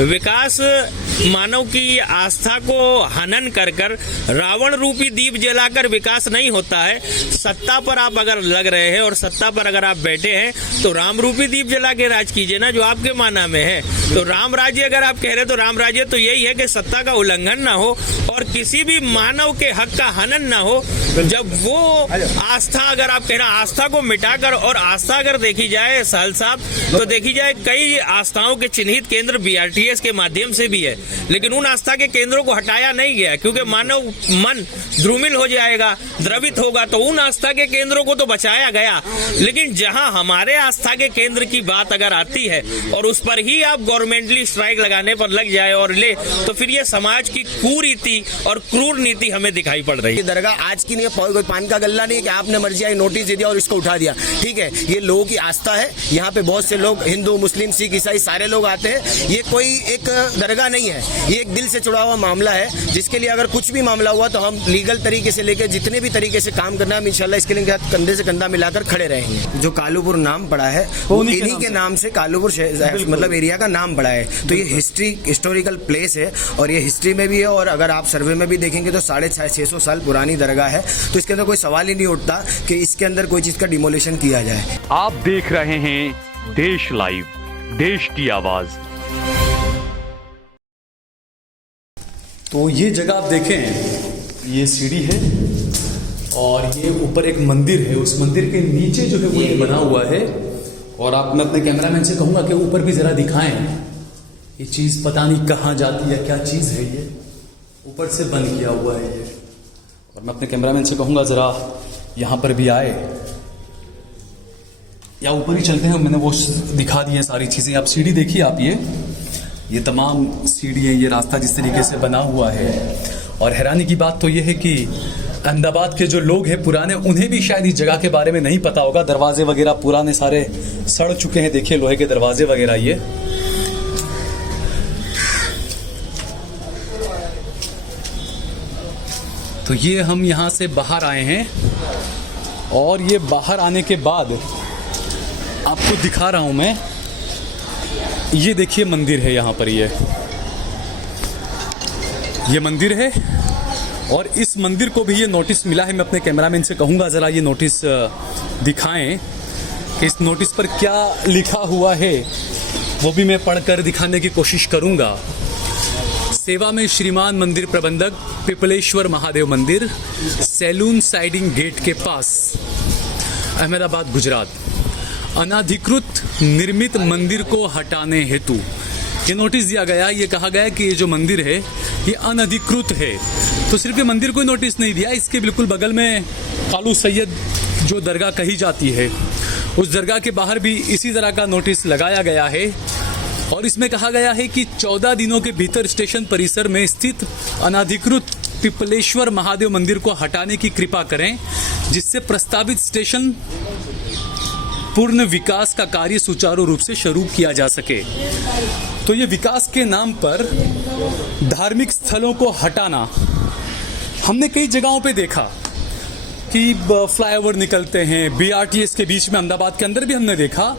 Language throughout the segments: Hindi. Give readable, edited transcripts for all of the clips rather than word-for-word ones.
विकास मानव की आस्था को हनन कर कर रावण रूपी दीप जलाकर विकास नहीं होता है। सत्ता पर आप अगर लग रहे हैं और सत्ता पर अगर आप बैठे हैं तो राम रूपी दीप जला के राज कीजिए ना, जो आपके माना में है। तो राम राज्य अगर आप कह रहे तो राम राज्य तो यही है कि सत्ता का उल्लंघन ना हो और किसी भी मानव के हक का हनन ना हो। जब वो आस्था, अगर आप कह रहे हैं आस्था को मिटाकर, और आस्था अगर देखी जाए सहल साहब तो देखी जाए कई आस्थाओं के चिन्हित केंद्र बीआरटीएस के माध्यम से भी है, लेकिन उन आस्था के केंद्रों को हटाया नहीं गया क्योंकि मानव मन ध्रुमिल हो जाएगा, द्रवित होगा, तो उन आस्था के केंद्रों को तो बचाया गया। लेकिन जहां हमारे आस्था के केंद्र की बात अगर आती है और उस पर ही आप गवर्नमेंटली स्ट्राइक लगाने पर लग जाए और ले, तो फिर ये समाज की कुरीति और क्रूर नीति हमें दिखाई पड़ रही है। दरगाह आज की नहीं है, कोई पान का गल्ला नहीं कि आपने मर्जी आई नोटिस दे दिया और इसको उठा दिया। ठीक है, ये लोगों की आस्था है। यहाँ पे बहुत से लोग हिंदू, मुस्लिम, सिख, ईसाई सारे लोग आते हैं। ये कोई एक दरगाह नहीं है, ये एक दिल से जुड़ा हुआ मामला है जिसके लिए अगर कुछ भी मामला हुआ तो हम लीगल तरीके से लेकर जितने भी तरीके से काम करना है, हम इंशाल्लाह इसके लिए कंधे से कंधा मिलाकर खड़े रहेंगे। जो कालूपुर नाम पड़ा है वो इन्हीं के नाम से कालूपुर मतलब एरिया का नाम पड़ा है। तो ये हिस्टोरिकल प्लेस है और ये हिस्ट्री में भी है, और अगर आप सर्वे में भी देखेंगे तो 650 साल पुरानी दरगाह है। तो इसके अंदर कोई सवाल ही नहीं उठता कि इसके अंदर कोई चीज का डिमोलिशन किया जाए। आप देख रहे हैं देश लाइव, देश की आवाज। तो ये जगह आप देखें, ये सीढ़ी है और ये ऊपर एक मंदिर है। उस मंदिर के नीचे जो है वो ये बना हुआ है। और आप, मैं अपने कैमरामैन से कहूंगा कि ऊपर भी जरा दिखाएं। ये चीज पता नहीं कहाँ जाती है, क्या चीज है ये, ऊपर से बंद किया हुआ है ये। और मैं अपने कैमरामैन से कहूंगा जरा यहाँ पर भी आए या ऊपर ही चलते हैं। मैंने वो दिखा दी है सारी चीजें। आप सीढ़ी देखिए, आप ये तमाम सीढ़ी है, ये रास्ता जिस तरीके से बना हुआ है। और हैरानी की बात तो ये है कि अहमदाबाद के जो लोग हैं पुराने, उन्हें भी शायद इस जगह के बारे में नहीं पता होगा। दरवाजे वगैरह पुराने सारे सड़ चुके हैं, देखिए लोहे के दरवाजे वगैरह। ये तो ये हम यहाँ से बाहर आए हैं और ये बाहर आने के बाद आपको दिखा रहा हूं मैं। ये देखिए मंदिर है यहाँ पर, ये मंदिर है। और इस मंदिर को भी ये नोटिस मिला है। मैं अपने कैमरामैन से कहूँगा ज़रा ये नोटिस दिखाएं कि इस नोटिस पर क्या लिखा हुआ है, वो भी मैं पढ़कर दिखाने की कोशिश करूँगा। सेवा में श्रीमान मंदिर प्रबंधक, पिपलेश्वर महादेव मंदिर, सैलून साइडिंग गेट के पास, अहमदाबाद, गुजरात। अनाधिकृत निर्मित मंदिर को हटाने हेतु ये नोटिस दिया गया। ये कहा गया कि ये जो मंदिर है ये अनधिकृत है। तो सिर्फ ये मंदिर को नोटिस नहीं दिया, इसके बिल्कुल बगल में कालू सैयद जो दरगाह कही जाती है, उस दरगाह के बाहर भी इसी तरह का नोटिस लगाया गया है। और इसमें कहा गया है कि 14 दिनों के भीतर स्टेशन परिसर में स्थित अनाधिकृत पिपलेश्वर महादेव मंदिर को हटाने की कृपा करें, जिससे प्रस्तावित स्टेशन पूर्ण विकास का कार्य सुचारू रूप से शुरू किया जा सके। तो ये विकास के नाम पर धार्मिक स्थलों को हटाना, हमने कई जगहों पे देखा कि फ्लाईओवर निकलते हैं बीआरटीएस के बीच में। अहमदाबाद के अंदर भी हमने देखा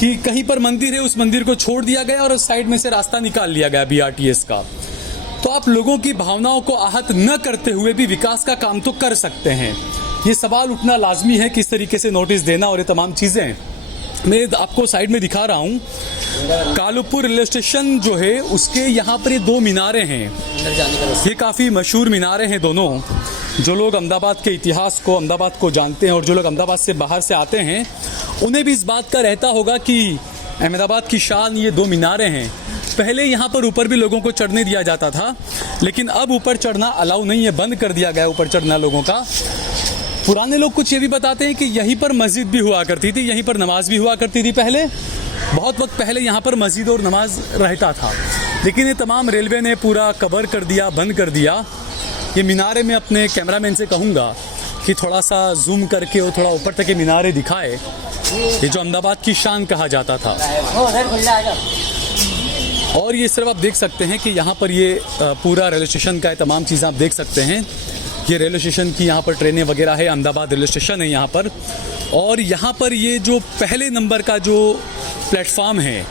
कि कहीं पर मंदिर है, उस मंदिर को छोड़ दिया गया और साइड में से रास्ता निकाल लिया गया बीआरटीएस का। तो आप लोगों की भावनाओं को आहत न करते हुए भी विकास का काम तो कर सकते हैं। ये सवाल उठना लाजमी है किस तरीके से नोटिस देना और ये तमाम चीज़ें। मैं आपको साइड में दिखा रहा हूँ, कालूपुर रेलवे स्टेशन जो है उसके यहाँ पर ये 2 मीनारें हैं। ये काफ़ी मशहूर मीनारें हैं दोनों। जो लोग अहमदाबाद के इतिहास को, अहमदाबाद को जानते हैं और जो लोग अहमदाबाद से बाहर से आते हैं, उन्हें भी इस बात का रहता होगा कि अहमदाबाद की शान ये 2 मीनारें हैं। पहले यहाँ पर ऊपर भी लोगों को चढ़ने दिया जाता था, लेकिन अब ऊपर चढ़ना अलाउ नहीं है, बंद कर दिया गया ऊपर चढ़ना लोगों का। पुराने लोग कुछ ये भी बताते हैं कि यहीं पर मस्जिद भी हुआ करती थी, यहीं पर नमाज भी हुआ करती थी पहले। बहुत वक्त पहले यहाँ पर मस्जिद और नमाज रहता था, लेकिन ये तमाम रेलवे ने पूरा कवर कर दिया, बंद कर दिया। ये मीनारे में अपने कैमरामैन से कहूँगा कि थोड़ा सा जूम करके वो थोड़ा ऊपर तक ये मीनारे दिखाए। ये जो अहमदाबाद की शान कहा जाता था। और ये सिर्फ आप देख सकते हैं कि यहाँ पर ये पूरा रेलवे स्टेशन का तमाम चीज़ें आप देख सकते हैं। ये रेलवे स्टेशन की यहाँ पर ट्रेनें वगैरह है, अहमदाबाद रेलवे स्टेशन है यहाँ पर। और यहाँ पर ये जो पहले नंबर का जो प्लेटफॉर्म है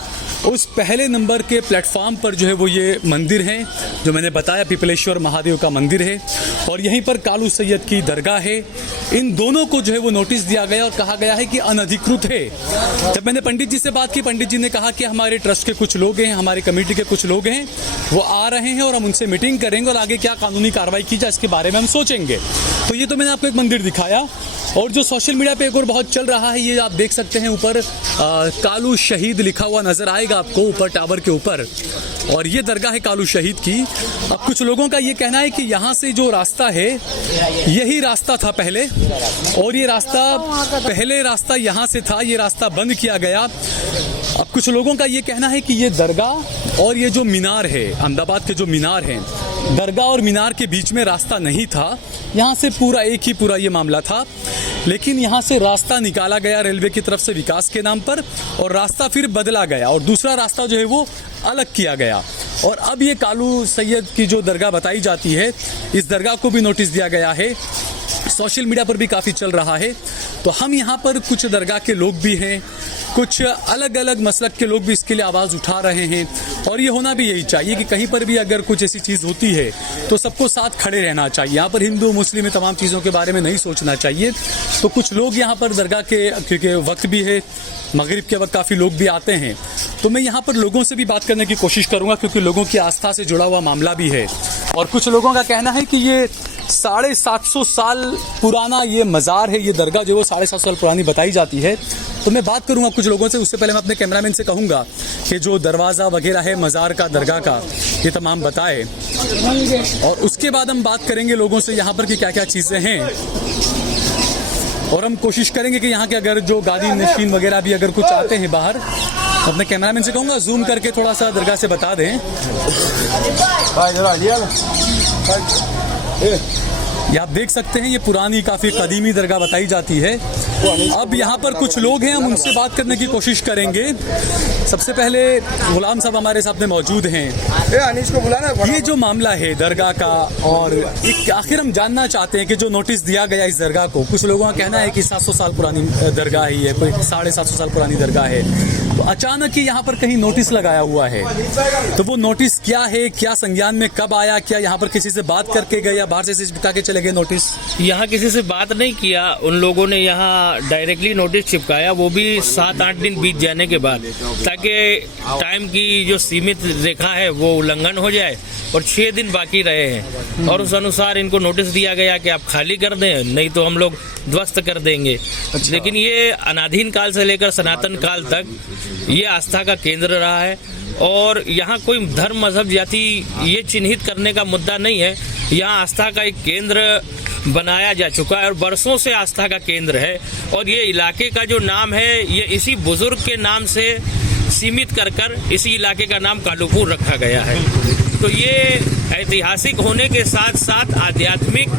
उस पहले नंबर के प्लेटफॉर्म पर जो है वो ये मंदिर है, जो मैंने बताया पिपलेश्वर महादेव का मंदिर है, और यहीं पर कालू सैयद की दरगाह है। इन दोनों को जो है वो नोटिस दिया गया और कहा गया है कि अनधिकृत है। जब मैंने पंडित जी से बात की, पंडित जी ने कहा कि हमारे ट्रस्ट के कुछ लोग हैं, हमारी कमेटी के कुछ लोग हैं, वो आ रहे हैं और हम उनसे मीटिंग करेंगे और आगे क्या कानूनी कार्रवाई की जाए इसके बारे में हम सोचेंगे। तो ये तो मैंने आपको एक मंदिर दिखाया, और जो सोशल मीडिया पे एक और बहुत चल रहा है, ये आप देख सकते हैं ऊपर कालू शहीद लिखा हुआ नजर आएगा आपको ऊपर टावर के ऊपर, और ये दरगाह है कालू शहीद की। अब कुछ लोगों का ये कहना है कि यहाँ से जो रास्ता है यही रास्ता था पहले, और ये रास्ता पहले रास्ता यहाँ से था, ये रास्ता बंद किया गया। अब कुछ लोगों का ये कहना है कि ये दरगाह और ये जो मीनार है, अहमदाबाद के जो मीनार हैं, दरगाह और मीनार के बीच में रास्ता नहीं था, यहाँ से पूरा एक ही पूरा ये मामला था, लेकिन यहाँ से रास्ता निकाला गया रेलवे की तरफ से विकास के नाम पर, और रास्ता फिर बदला गया और दूसरा रास्ता जो है वो अलग किया गया। और अब ये कालू सैयद की जो दरगाह बताई जाती है, इस दरगाह को भी नोटिस दिया गया है, सोशल मीडिया पर भी काफ़ी चल रहा है। तो हम यहाँ पर कुछ दरगाह के लोग भी हैं, कुछ अलग अलग मसलक के लोग भी इसके लिए आवाज़ उठा रहे हैं, और ये होना भी यही चाहिए कि कहीं पर भी अगर कुछ ऐसी चीज़ होती है तो सबको साथ खड़े रहना चाहिए। यहाँ पर हिंदू मुस्लिम इन तमाम चीज़ों के बारे में नहीं सोचना चाहिए। तो कुछ लोग यहाँ पर दरगाह के, क्योंकि वक्त भी है, मगरिब के वक्त काफ़ी लोग भी आते हैं, तो मैं यहाँ पर लोगों से भी बात करने की कोशिश करूँगा, क्योंकि लोगों की आस्था से जुड़ा हुआ मामला भी है। और कुछ लोगों का कहना है कि ये 750 साल पुराना ये मज़ार है, ये दरगाह जो वो 750 साल पुरानी बताई जाती है। तो मैं बात करूंगा कुछ लोगों से, उससे पहले मैं अपने कैमरामैन से कहूंगा कि जो दरवाज़ा वगैरह है मज़ार का, दरगाह का, ये तमाम बताए, और उसके बाद हम बात करेंगे लोगों से यहाँ पर कि क्या क्या चीज़ें हैं, और हम कोशिश करेंगे कि यहाँ के अगर जो गादी नशीन वगैरह भी अगर कुछ आते हैं बाहर, तो अपने कैमरामैन से कहूँगा जूम करके थोड़ा सा दरगाह से बता दें। ये आप देख सकते हैं, ये पुरानी काफ़ी कदीमी दरगाह बताई जाती है। अब यहाँ पर कुछ लोग हैं, हम उनसे बात करने की कोशिश करेंगे। सबसे पहले गुलाम साहब हमारे साथ में मौजूद हैं। अनीश को बुलाना। ये जो मामला है दरगाह का, और एक आखिर हम जानना चाहते हैं कि जो नोटिस दिया गया इस दरगाह को, कुछ लोगों का कहना है कि 700 साल पुरानी दरगाह ही है, कोई 750 साल पुरानी दरगाह है, तो अचानक ही यहाँ पर कहीं नोटिस लगाया हुआ है। तो वो नोटिस क्या है, क्या संज्ञान में कब आया, क्या यहाँ पर किसी से बात करके गए या बाहर से बिता के चले गए नोटिस? यहाँ किसी से बात नहीं किया, उन लोगों ने यहाँ डायरेक्टली नोटिस चिपकाया, वो भी 7-8 दिन बीत जाने के बाद, ताकि टाइम की जो सीमित रेखा है वो उल्लंघन हो जाए, और 6 दिन बाकी रहे हैं, और उस अनुसार इनको नोटिस दिया गया कि आप खाली कर दें, नहीं तो हम लोग ध्वस्त कर देंगे। अच्छा। लेकिन ये अनाधीन काल से लेकर सनातन काल तक ये आस्था का केंद्र रहा है, और यहाँ कोई धर्म मजहब जाति ये चिन्हित करने का मुद्दा नहीं है। यहाँ आस्था का एक केंद्र बनाया जा चुका है, और बरसों से आस्था का केंद्र है, और ये इलाके का जो नाम है ये इसी बुजुर्ग के नाम से सीमित कर इसी इलाके का नाम कालूपुर रखा गया है। तो ये ऐतिहासिक होने के साथ साथ आध्यात्मिक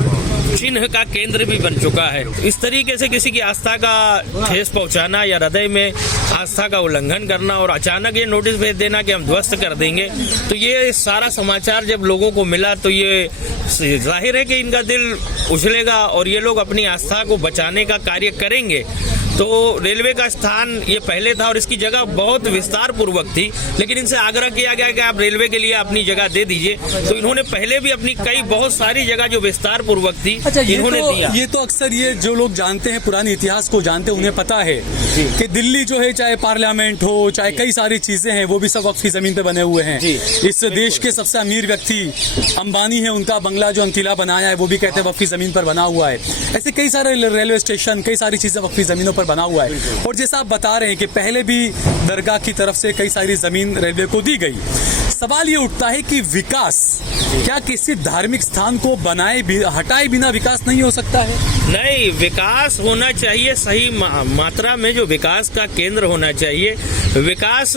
चिन्ह का केंद्र भी बन चुका है। इस तरीके से किसी की आस्था का ठेस पहुंचाना या हृदय में आस्था का उल्लंघन करना और अचानक ये नोटिस भेज देना कि हम ध्वस्त कर देंगे, तो ये सारा समाचार जब लोगों को मिला तो ये जाहिर है कि इनका दिल उछलेगा और ये लोग अपनी आस्था को बचाने का कार्य करेंगे। तो रेलवे का स्थान ये पहले था और इसकी जगह बहुत विस्तार पूर्वक थी, लेकिन इनसे आग्रह किया गया कि आप रेलवे के लिए अपनी जगह दे दीजिए, तो इन्होंने पहले भी अपनी कई बहुत सारी जगह जो विस्तार पूर्वक थी इन्होंने दिया। ये तो अक्सर ये जो लोग जानते हैं, पुराने इतिहास को जानते हैं, उन्हें पता है कि दिल्ली जो है, चाहे पार्लियामेंट हो, चाहे कई सारी चीजें हैं, वो भी सब वक्फ की जमीन पे बने हुए हैं। इस देश के सबसे अमीर व्यक्ति अंबानी है, उनका बंगला जो अंकिला बनाया है वो भी कहते हैं वक्फ की जमीन पर बना हुआ है। ऐसे कई सारे रेलवे स्टेशन, कई सारी चीजें वक्फ की जमीनों पर बना हुआ है। और जैसा आप बता रहे हैं कि पहले भी दरगाह की तरफ से कई सारी जमीन रेलवे को दी गई। सवाल ये उठता है कि विकास, क्या किसी धार्मिक स्थान को हटाए बिना विकास नहीं हो सकता है? नहीं, विकास होना चाहिए, सही मात्रा में जो विकास का केंद्र होना चाहिए। विकास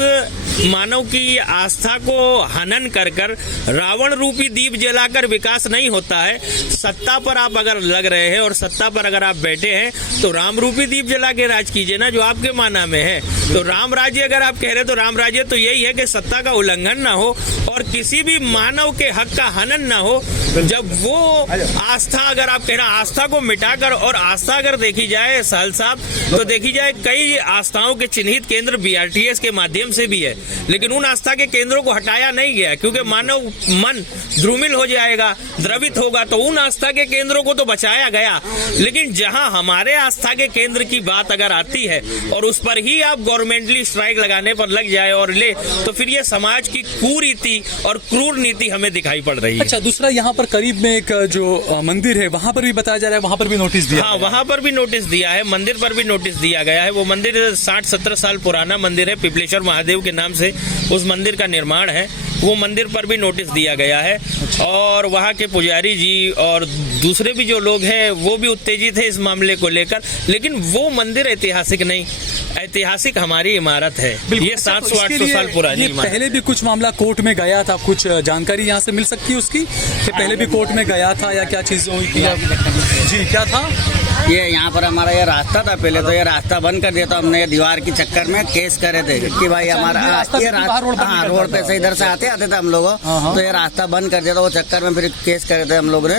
मानव की आस्था को हनन कर रावण रूपी दीप जलाकर विकास नहीं होता है। सत्ता पर आप अगर लग रहे हैं और सत्ता पर अगर आप बैठे हैं तो राम रूपी दीप जला के राज कीजिए ना, जो आपके माना में है। तो राम राज्य अगर आप कह रहे हैं तो राम राज्य तो यही है कि सत्ता का उल्लंघन ना हो और किसी भी मानव के हक का हनन ना हो, जब वो आस्था, अगर आप कह रहे हैं आस्था को मिटाकर, और आस्था अगर देखी जाए सहल साहब, तो देखी जाए कई आस्थाओं के चिन्हित केंद्र BRTS के माध्यम से भी है, लेकिन उन आस्था के केंद्रों को हटाया नहीं गया, क्योंकि मानव मन ध्रुमिल हो जाएगा, द्रवित होगा, तो उन आस्था के केंद्रों को तो बचाया गया। लेकिन जहां हमारे आस्था के केंद्र की बात अगर आती है और उस पर ही आप गवर्नमेंटली स्ट्राइक लगाने पर लग जाए और ले, तो फिर ये समाज की कुरीति और क्रूर नीति हमें दिखाई पड़ रही है। अच्छा, दूसरा यहाँ पर करीब में एक जो मंदिर है वहां पर भी बताया जा रहा है, वहां पर भी नोटिस दिया। हाँ, वहां पर भी नोटिस दिया है, मंदिर पर भी नोटिस दिया गया है। वो मंदिर 60-70 साल पुराना मंदिर है, पिपलेश्वर महादेव के नाम से उस मंदिर का निर्माण है। वो मंदिर पर भी नोटिस दिया गया है और वहाँ के पुजारी जी और दूसरे भी जो लोग हैं वो भी उत्तेजित है इस मामले को लेकर। लेकिन वो मंदिर ऐतिहासिक नहीं, ऐतिहासिक हमारी इमारत है। ये 700-800 साल पुरानी इमारत। पहले भी कुछ मामला कोर्ट में गया था, कुछ जानकारी यहाँ से मिल सकती है उसकी कि पहले भी कोर्ट में गया था या क्या चीज हुई थी? जी, क्या था ये? यहाँ पर हमारा ये रास्ता था, पहले तो ये रास्ता बंद कर दिया था हमने, ये दीवार के चक्कर में केस करे थे कि भाई हमारा ये रास्ता रोड पे से इधर से आते थे हम लोग, तो ये रास्ता बंद कर दिया था। वो चक्कर में फिर केस करे थे हम लोग ने,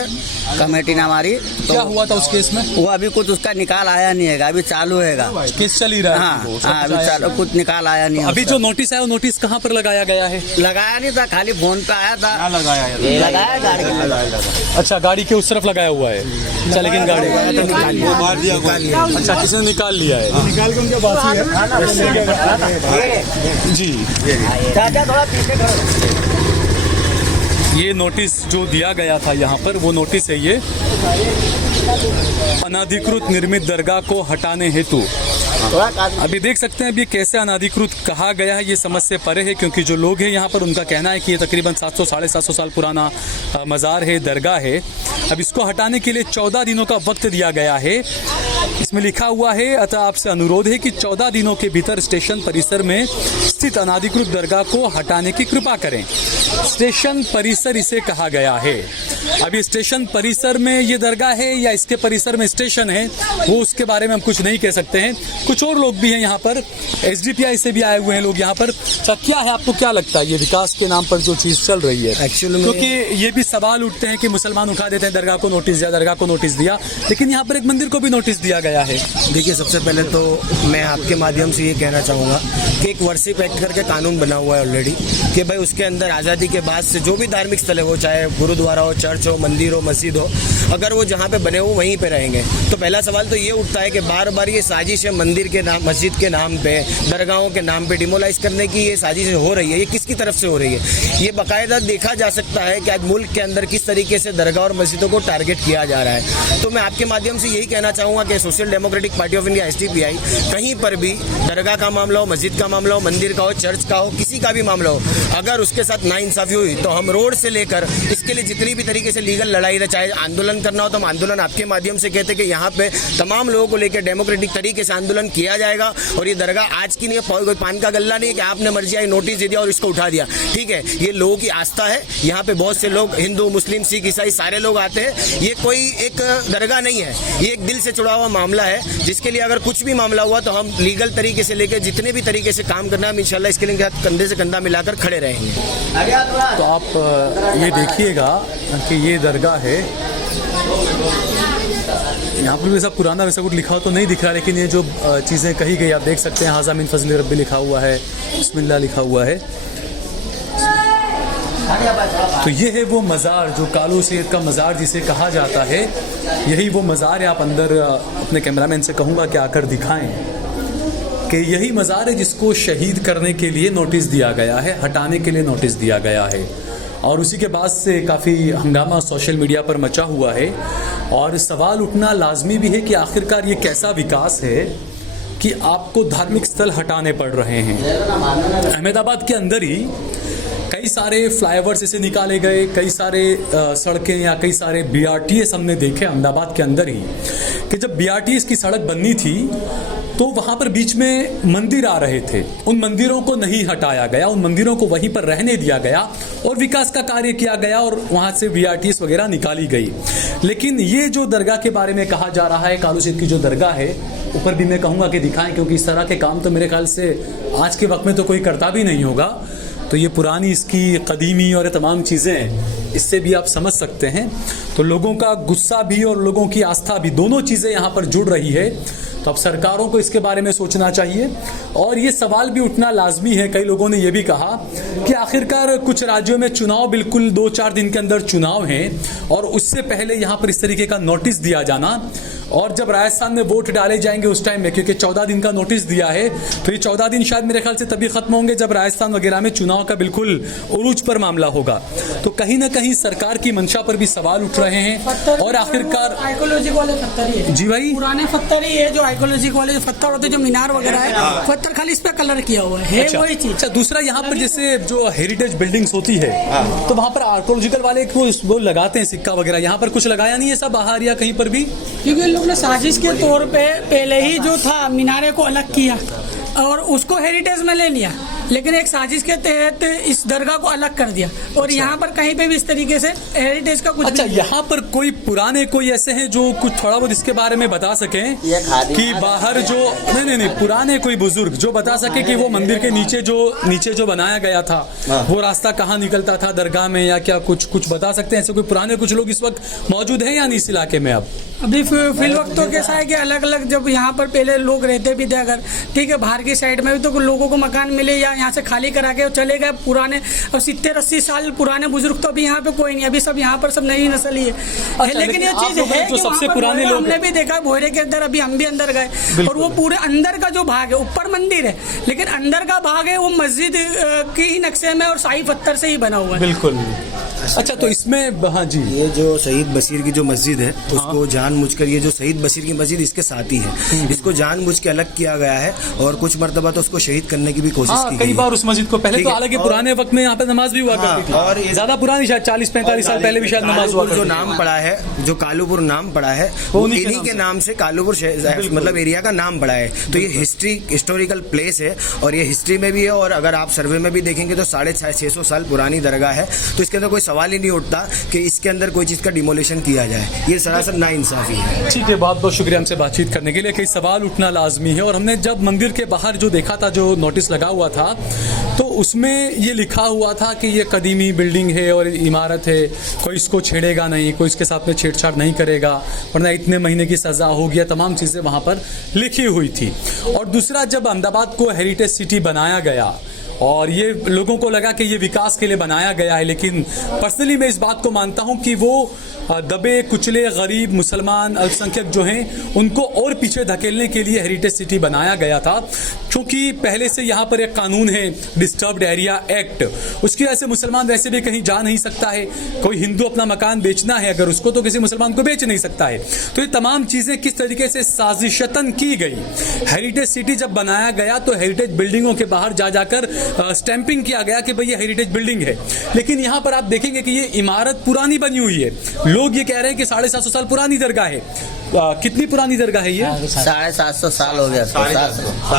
कमेटी ने हमारी। तो क्या हुआ था उस केस में? वो अभी कुछ उसका निकाल आया नहीं है, अभी चालू है, केस चल ही रहा है। हाँ, अभी चालू, कुछ निकाल आया नहीं है। अभी जो नोटिस आया, वो नोटिस कहाँ पर लगाया गया है? लगाया नहीं था, खाली फोन पे आया था। लगाया गाड़ी, अच्छा, गाड़ी के उस तरफ लगाया हुआ है। अच्छा, लेकिन गाड़ी अच्छा किसी ने निकाल लिया है, निकाल के उनके पास ही है। जी, थोड़ा पीछे करो। ये नोटिस जो दिया गया था यहाँ पर, वो नोटिस है ये, अनाधिकृत निर्मित दरगाह को हटाने हेतु। अभी देख सकते हैं अभी कैसे अनाधिकृत कहा गया है, ये समझ से परे है, क्योंकि जो लोग हैं यहाँ पर उनका कहना है कि ये तकरीबन 700-750 साल पुराना मज़ार है, दरगाह है। अब इसको हटाने के लिए 14 दिनों का वक्त दिया गया है। इसमें लिखा हुआ है, अतः आपसे अनुरोध है कि 14 दिनों के भीतर स्टेशन परिसर में स्थित अनाधिकृत दरगाह को हटाने की कृपा करें। स्टेशन परिसर इसे कहा गया है। अभी स्टेशन परिसर में ये दरगाह है या इसके परिसर में स्टेशन है, वो उसके बारे में हम कुछ नहीं कह सकते हैं। कुछ और लोग भी हैं यहाँ पर, SDPI से भी आए हुए हैं लोग यहाँ पर। क्या है, आपको क्या लगता है ये विकास के नाम पर जो चीज चल रही है? एक्चुअली क्योंकि ये भी सवाल उठते हैं कि मुसलमान उठा देते हैं दरगाह को नोटिस दिया, दरगाह को नोटिस दिया, लेकिन यहाँ पर एक मंदिर को भी नोटिस दिया गया है। देखिए, सबसे पहले तो मैं आपके माध्यम से ये कहना चाहूँगा कि एक वर्शिप एक्ट करके कानून बना हुआ है ऑलरेडी, कि भाई उसके अंदर आज़ादी के बाद से जो भी धार्मिक स्थल है, वो चाहे गुरुद्वारा हो, चर्च हो, मंदिर हो, मस्जिद हो, अगर वो जहाँ पे बने हो वहीं पे रहेंगे। तो पहला सवाल तो ये उठता है कि बार बार ये साजिश है मंदिर के नाम, मस्जिद के नाम पे, दरगाहों के नाम पे डिमोलाइज करने की ये साजिश हो रही है, ये किसकी तरफ से हो रही है? ये बाकायदा देखा जा सकता है कि आज मुल्क के अंदर किस तरीके से दरगाह और मस्जिदों को टारगेट किया जा रहा है। तो मैं आपके माध्यम से यही कहना चाहूँगा कि social democratic party of India SDPI कहीं पर भी दरगाह का मामला हो, मस्जिद का मामला हो, मंदिर का हो, चर्च का हो, किसी का भी मामला हो, अगर उसके साथ नाइंसाफी हुई तो हम रोड से लेकर इसके लिए जितनी भी तरीके से लीगल लड़ाई है, चाहे आंदोलन करना हो तो हम आंदोलन आपके माध्यम से कहते हैं कि यहाँ पे तमाम लोगों को लेकर डेमोक्रेटिक तरीके से आंदोलन किया जाएगा। और ये दरगाह आज की नहीं है, कोई पान का गल्ला नहीं है कि आपने मर्जी आई नोटिस दे दिया और इसको उठा दिया। ठीक है, ये लोगों की आस्था है। यहाँ पे बहुत से लोग, हिंदू, मुस्लिम, सिख, ईसाई सारे लोग आते हैं। ये कोई एक दरगाह नहीं है, ये एक दिल से जुड़ा हुआ मामला है, जिसके लिए अगर कुछ भी मामला हुआ तो हम लीगल तरीके से लेकर जितने भी तरीके से काम करना है, इंशाल्लाह इसके लिए कंधे से कंधा मिलाकर खड़े रहेंगे। तो आप ये देखिएगा कि ये दरगाह है, यहाँ पर वैसा पुराना वैसा कुछ लिखा हो तो नहीं दिख रहा, लेकिन ये जो चीज़ें कही गई आप देख सकते हैं। हाज़ा मिन फज़ल रब्बी लिखा हुआ है, बिस्मिल्लाह लिखा हुआ है। तो ये है वो मज़ार जो कालू सैयद का मज़ार जिसे कहा जाता है, यही वो मज़ार है। आप अंदर अपने कैमरामैन से कहूँगा कि आकर दिखाएं कि यही मज़ार है जिसको शहीद करने के लिए नोटिस दिया गया है, हटाने के लिए नोटिस दिया गया है। और उसी के बाद से काफ़ी हंगामा सोशल मीडिया पर मचा हुआ है और सवाल उठना लाजमी भी है कि आखिरकार ये कैसा विकास है कि आपको धार्मिक स्थल हटाने पड़ रहे हैं। अहमदाबाद के अंदर ही कई सारे फ्लाईओवर्स ऐसे निकाले गए, कई सारे सड़कें या कई सारे BRTS हमने देखे अहमदाबाद के अंदर ही, कि जब BRTS की सड़क बननी थी तो वहाँ पर बीच में मंदिर आ रहे थे, उन मंदिरों को नहीं हटाया गया, उन मंदिरों को वहीं पर रहने दिया गया और विकास का कार्य किया गया और वहाँ से BRTS वगैरह निकाली गई। लेकिन ये जो दरगाह के बारे में कहा जा रहा है, कालू सैयद की जो दरगाह है, ऊपर भी मैं कहूँगा कि दिखाएं, क्योंकि इस तरह के काम तो मेरे ख्याल से आज के वक्त में तो कोई करता भी नहीं होगा। तो तो ये पुरानी इसकी कदीमी और ये तमाम चीज़ें इससे भी आप समझ सकते हैं। तो लोगों का गुस्सा भी और लोगों की आस्था भी, दोनों चीज़ें यहाँ पर जुड़ रही है। तो अब सरकारों को इसके बारे में सोचना चाहिए और ये सवाल भी उठना लाजमी है। कई लोगों ने ये भी कहा कि आखिरकार कुछ राज्यों में चुनाव बिल्कुल 2-4 दिन के अंदर चुनाव हैं और उससे पहले यहाँ पर इस तरीके का नोटिस दिया जाना, और जब राजस्थान में वोट डाले जाएंगे उस टाइम में, क्योंकि 14 दिन का नोटिस दिया है, तो ये 14 दिन शायद मेरे ख्याल से तभी खत्म होंगे जब राजस्थान वगैरह में चुनाव का बिल्कुल उरूज पर मामला होगा। तो कहीं ना कहीं सरकार की मंशा पर भी सवाल उठ रहे हैं। और आखिरकार आर्कोलॉजी वाले पत्थर ही है जी भाई, पुराने पत्थर ही है जो आर्कोलॉजी वाले जो पत्थर होते हैं, जो मीनार वगैरह है, पत्थर खाली इस पे कलर किया हुआ है वही चीज। अच्छा, दूसरा यहाँ पर जैसे जो हेरिटेज बिल्डिंग्स होती है तो वहाँ पर आर्कोलॉजिकल वाले वो लगाते हैं सिक्का वगैरह, यहाँ पर कुछ लगाया नहीं है सब बाहर या कहीं पर भी? क्योंकि इन लोगों ने साजिश के तौर पे पहले ही जो था मीनारे को अलग किया और उसको हेरिटेज में ले लिया, लेकिन एक साजिश के तहत इस दरगाह को अलग कर दिया और यहाँ पर कहीं पे भी इस तरीके से हेरिटेज का कुछ। अच्छा, यहाँ पर कोई पुराने कोई ऐसे हैं जो कुछ थोड़ा बहुत इसके बारे में बता सकें कि बाहर जो नहीं पुराने कोई बुजुर्ग जो बता सके कि वो मंदिर के नीचे जो बनाया गया था वो रास्ता कहाँ निकलता था दरगाह में, या क्या कुछ बता सकते हैं? ऐसे कोई पुराने कुछ लोग इस वक्त मौजूद हैं या नहीं इस इलाके में? अब अभी फिल वक्त तो कैसा है कि अलग अलग जब यहाँ पर पहले लोग रहते भी थे, अगर ठीक है बाहर की साइड में भी तो लोगों को मकान मिले या यहाँ से खाली करा के चले गए पुराने, और 70-80 साल पुराने बुजुर्ग तो अभी यहाँ पे कोई नहीं, अभी सब यहाँ पर सब नई नस्ल ही है। लेकिन ये चीज है जो सबसे पुराने लोग हमने भी देखा भोरे के अंदर, अभी हम भी अंदर गए और वो पूरे अंदर का जो भाग है, ऊपर मंदिर है लेकिन अंदर का भाग है वो मस्जिद की ही नक्शे में और शाही पत्थर से ही बना हुआ है। बिल्कुल। अच्छा, तो इसमें हाँ जी, ये जो शहीद बशीर की जो मस्जिद है उसको जानबूझकर, ये जो शहीद बशीर की मस्जिद इसके साथ ही है, इसको जानबूझ के अलग किया गया है और कुछ मरतबा तो उसको शहीद करने की भी कोशिश की कई बार उस मस्जिद को पहले तो हालांकि पुराने वक्त में यहाँ पे नमाज भी हुआ करती थी और ज्यादा पुरानी शायद 40-45 साल पहले भी शायद नमाज हुआ। जो नाम पड़ा है, जो कालूपुर नाम पड़ा है, वो इन्हीं के नाम से कालूपुर मतलब एरिया का नाम पड़ा है। तो ये हिस्टोरिकल प्लेस है और ये हिस्ट्री में भी है, और अगर आप सर्वे में भी देखेंगे तो 650 साल पुरानी दरगाह है। तो इसके अंदर कोई सवाल ही नहीं उठता कि इसके अंदर कोई चीज का डिमोलिशन किया जाए। ये सरासर नाइंसाफी है। ठीक है, बहुत बहुत शुक्रिया हमसे बातचीत करने के लिए। कई सवाल उठना लाजमी है और हमने जब मंदिर के बाहर जो देखा था, जो नोटिस लगा हुआ था, तो उसमें ये लिखा हुआ था कि ये कदीमी बिल्डिंग है और इमारत है, कोई इसको छेड़ेगा नहीं, कोई इसके साथ में छेड़छाड़ नहीं करेगा वरना इतने महीने की सजा होगी, तमाम चीज़ें वहाँ पर लिखी हुई थी। और दूसरा, जब अहमदाबाद को हेरिटेज सिटी बनाया गया और ये लोगों को लगा कि ये विकास के लिए बनाया गया है, लेकिन पर्सनली मैं इस बात को मानता हूँ कि वो दबे कुचले गरीब मुसलमान अल्पसंख्यक जो हैं उनको और पीछे धकेलने के लिए हेरिटेज सिटी बनाया गया था, क्योंकि पहले से यहाँ पर एक कानून है डिस्टर्ब्ड एरिया एक्ट, उसकी वजह से मुसलमान वैसे भी कहीं जा नहीं सकता है। कोई हिंदू अपना मकान बेचना है अगर उसको, तो किसी मुसलमान को बेच नहीं सकता है। तो ये तमाम चीज़ें किस तरीके से साजिशतन की गई। हेरिटेज सिटी जब बनाया गया तो हेरिटेज बिल्डिंगों के बाहर जाकर स्टैंपिंग किया गया कि भाई ये हेरिटेज बिल्डिंग है, लेकिन यहाँ पर आप देखेंगे कि ये इमारत पुरानी बनी हुई है। लोग ये कह रहे हैं कि 750 साल पुरानी दरगाह है। कितनी पुरानी दरगाह है ये? 750 साल हो गया।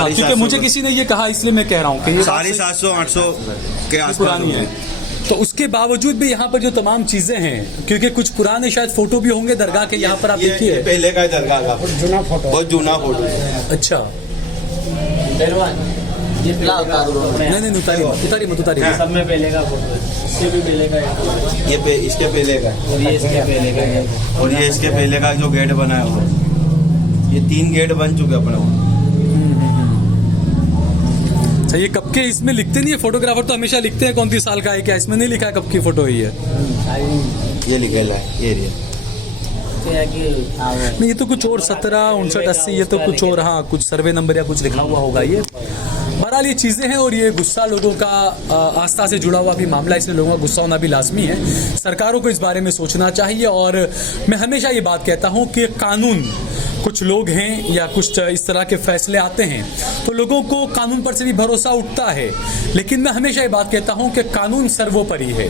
क्योंकि मुझे किसी ने ये कहा, इसलिए मैं कह रहा हूँ कि 750-800 के आसपास पुरानी है। तो उसके बावजूद भी यहाँ पर जो तमाम चीजें हैं, क्योंकि कुछ पुराने शायद फोटो भी होंगे दरगाह के, यहाँ पर आप देखिए पहले का दरगाह का बहुत जूना फोटो है। अच्छा, नहीं उतारिए। सब में पहले का फोटो है, इससे भी पहले का है, ये इसके पहले का और ये इसके पहले का है, और ये इसके पहले का जो गेट बना है वो, ये 3 गेट बन चुके अपने वहाँ। अच्छा, ये कब के इसमें लिखते नहीं है? फोटोग्राफर तो हमेशा लिखते हैं कौन सी साल का है, क्या इसमें नहीं लिखा है कब की फोटो है ये? ये लिखेला है ये एरिया नहीं, ये तो कुछ और 17, 59, 80, ये तो कुछ और, हाँ कुछ सर्वे नंबर या कुछ लिखा हुआ होगा ये। बहरहाल ये चीज़ें हैं और ये गुस्सा लोगों का आस्था से जुड़ा हुआ भी मामला, इसलिए लोगों का गुस्सा होना भी लाजमी है। सरकारों को इस बारे में सोचना चाहिए और मैं हमेशा ये बात कहता हूँ कि कानून, कुछ लोग हैं या कुछ इस तरह के फैसले आते हैं तो लोगों को कानून पर से भी भरोसा उठता है, लेकिन मैं हमेशा ये बात कहता हूँ कि कानून सर्वोपरि है।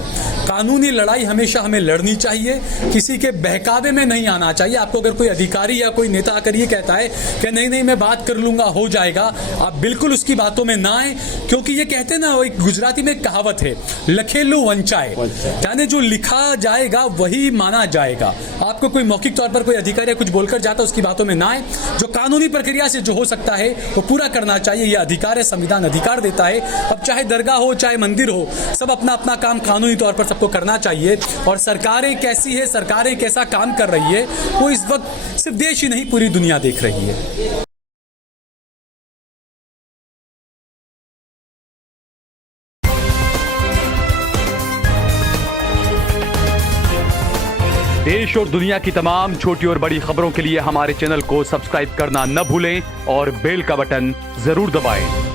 कानूनी लड़ाई हमेशा हमें लड़नी चाहिए, किसी के बहकावे में नहीं आना चाहिए। आपको अगर कोई अधिकारी या कोई नेता आकर ये कहता है कि नहीं मैं बात कर लूंगा हो जाएगा, आप बिल्कुल उसकी बातों में ना आए, क्योंकि ये कहते हैं ना, एक गुजराती में कहावत है, लखेलू वंचाए, यानी जो लिखा जाएगा वही माना जाएगा। आपको कोई मौखिक तौर पर कोई अधिकारी कुछ बोलकर जाता है, उसकी बातों रास्तों में ना आए, जो कानूनी प्रक्रिया से जो हो सकता है वो पूरा करना चाहिए। ये अधिकार है, संविधान अधिकार देता है। अब चाहे दरगाह हो चाहे मंदिर हो, सब अपना अपना काम कानूनी तौर पर सबको करना चाहिए। और सरकारें कैसी है, सरकारें कैसा काम कर रही है, वो इस वक्त सिर्फ देश ही नहीं पूरी दुनिया देख रही है। देश और दुनिया की तमाम छोटी और बड़ी खबरों के लिए हमारे चैनल को सब्सक्राइब करना न भूलें और बेल का बटन जरूर दबाएं।